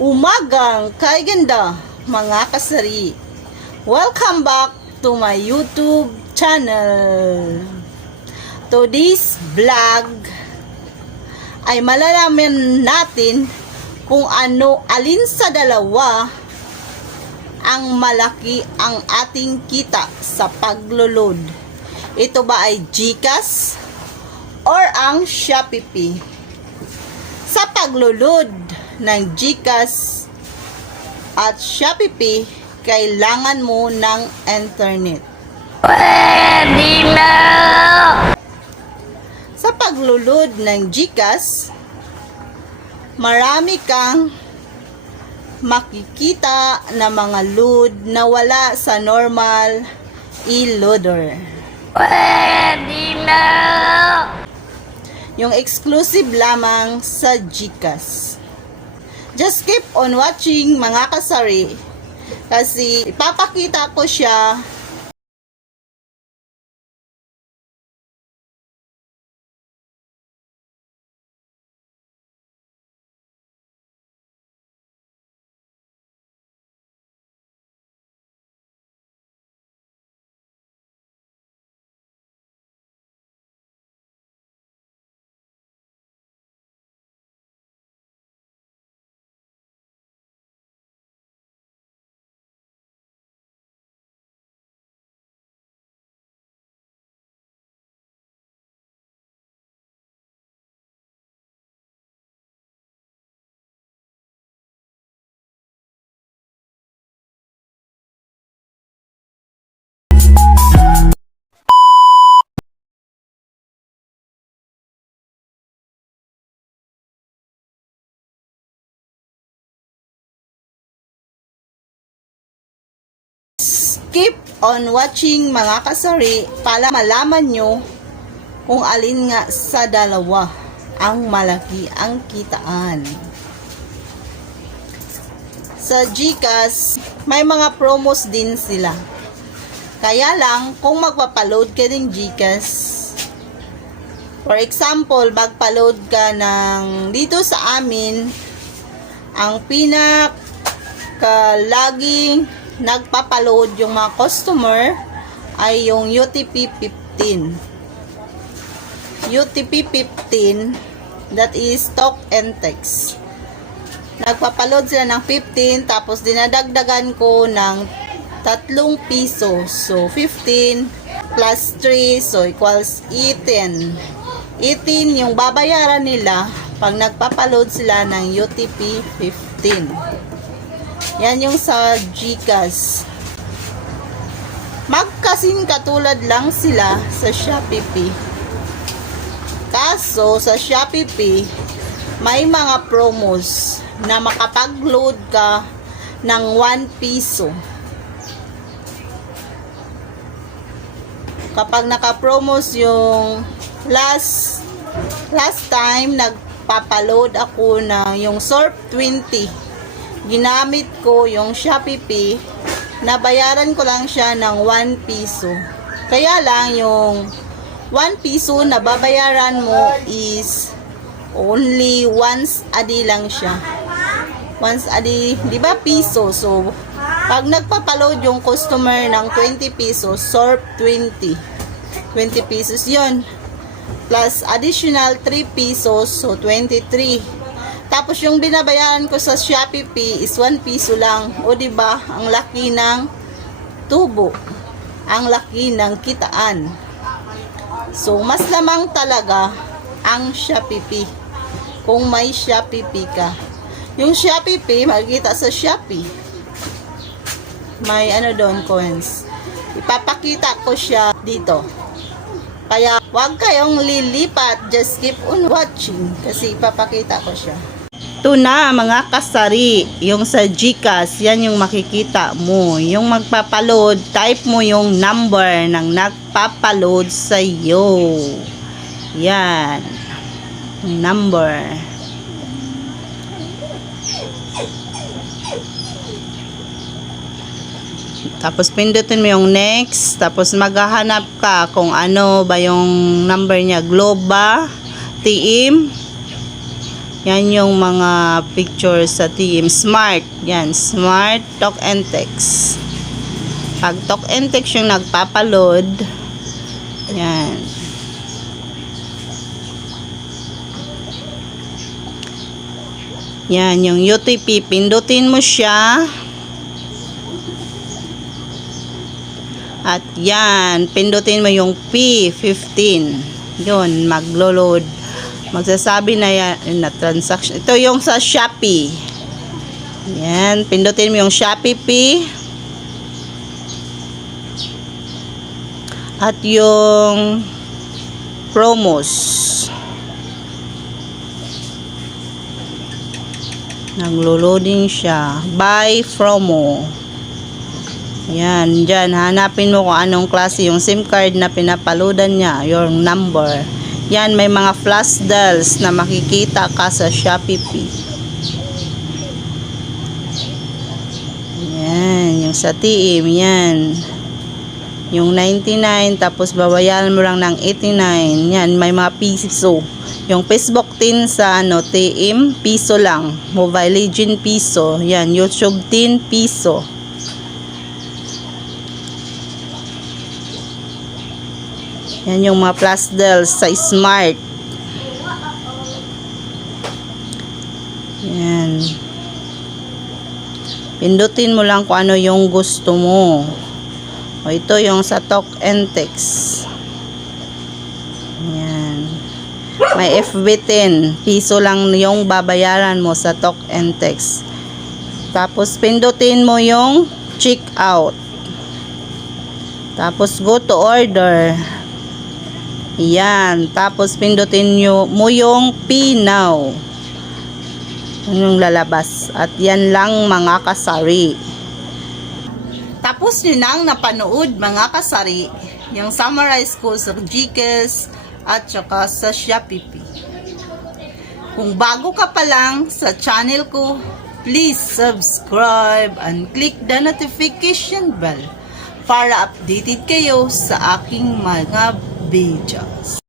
Umagang kay ganda mga kasari. Welcome back to my YouTube channel. To this vlog ay malalaman natin kung ano alin sa dalawa ang malaki ang ating kita sa paglulod. Ito ba ay GCash or ang Shopee? Sa paglulod ng GCash at Shopee kailangan mo ng internet. Sa paglulod ng GCash, marami kang makikita na mga load na wala sa normal e-loader. Yung exclusive lamang sa GCash. Just keep on watching mga kasari. Kasi ipapakita ko siya keep on watching mga kasari para malaman nyo kung alin nga sa dalawa ang malaki ang kitaan. Sa GCash, may mga promos din sila. Kaya lang, kung magpapaload ka ng GCash, for example, magpaload ka ng dito sa amin, ang pinak laging nagpapaload yung mga customer ay yung UTP 15. UTP 15 that is talk and text. Nagpapaload sila ng 15 tapos dinadagdagan ko ng 3 piso. So 15 plus 3 so equals 18. 18 yung babayaran nila pag nagpapaload sila ng UTP 15. Yan yung sa GCash. Magkasing katulad lang sila sa Shopee. Kaso sa Shopee may mga promos na makapag-load ka ng 1 piso. Kapag naka-promos yung last last time nagpapaload ako ng yung Surf 20 ginamit ko yung Shopee Pay, nabayaran ko lang siya ng 1 piso. Kaya lang yung 1 piso na babayaran mo is only once a day lang siya. Once a day, di ba piso? So, pag nagpapaload yung customer ng 20 pesos, SORP 20. 20 pesos yon Plus additional 3 pesos, so 23. Tapos yung binabayaran ko sa Shopee Pay is 1 piso lang. O di ba? Ang laki ng tubo. Ang laki ng kitaan. So mas lamang talaga ang Shopee Pay. Kung may Shopee Pay ka. Yung Shopee Pay, makikita sa Shopee. May ano doon, coins. Ipapakita ko siya dito. Kaya, wag kayong lilipat. Just keep on watching. Kasi ipapakita ko siya. Ito na mga kasari, yung sa GCash, yan yung makikita mo. Yung magpapaload, type mo yung number ng nagpapaload sa iyo. Yan. Number. Tapos pindutin mo yung next. Tapos maghahanap ka kung ano ba yung number niya. Globe ba? Yan yung mga pictures sa team. Smart. Yan. Smart talk and text. Pag talk and text yung nagpapaload. Yan. Yan, yung UTP. Pindutin mo siya. At yan, pindutin mo yung P15. Yun, maglo-load. Magsasabi na yan na transaction. Ito yung sa Shopee. Yan, pindutin mo yung Shopee P. At yung promos. Naglo-loading siya. Buy promo. Yan, dyan. Hanapin mo kung anong klase yung SIM card na pinapaloadan niya. Your number. Yan, may mga flash dials na makikita ka sa Shopee. Yan, yung sa TM, yan. Yung 99, tapos babayaran mo lang ng 89. Yan, may mga piso. Yung Facebook tin sa ano, TM, piso lang. Mobile Legend, piso. Yan, YouTube tin, piso. Yan yung mga plus deals sa Smart. Yan. Pindutin mo lang kung ano yung gusto mo. O ito yung sa Talk and Text. Yan. May FB10. Piso lang yung babayaran mo sa Talk and Text. Tapos pindutin mo yung check out. Tapos go to order. Yan. Tapos pindutin nyo, mo yung P now. Yun yung lalabas. At yan lang mga kasari. Tapos nyo nang napanood mga kasari, yung summarize ko sa Gcash at saka sa Shopee. Kung bago ka pa lang sa channel ko, please subscribe and click the notification bell para updated kayo sa aking mga obedience.